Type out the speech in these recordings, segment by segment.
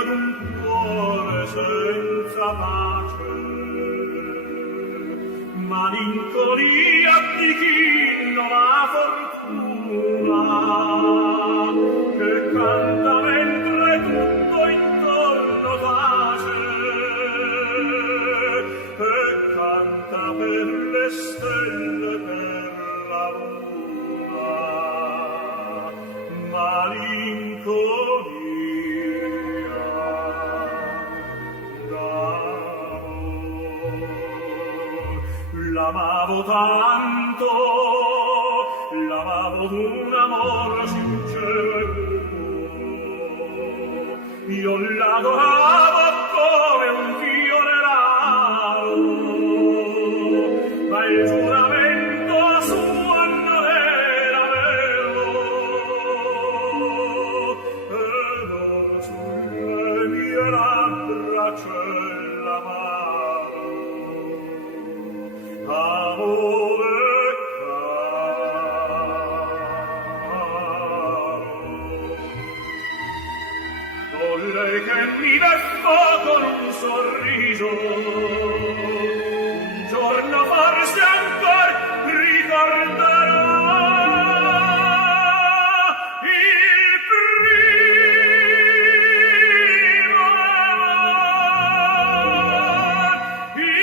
d'un cuore senza pace, malinconia di chi non ha fortuna, che canta mentre tutto intorno tace, e canta per le stelle, per la luna, malinconia. L'amavo tanto, l'amavo d'un amor sincero e puro, io l'adoravo come un fiore raro, ma il giuramento suo non era vero, ed or sulle mie labbra c'è l'amaro, amore caro. Lei che mi destò con un sorriso, un giorno forse ancor ricorderà il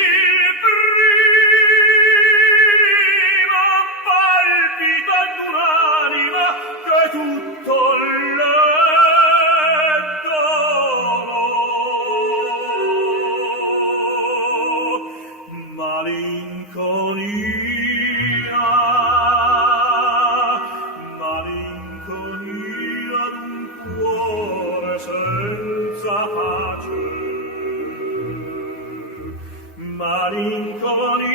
primo palpito d'un'anima che tutto malinconia, malinconia d'un cuore senza pace, malinconia.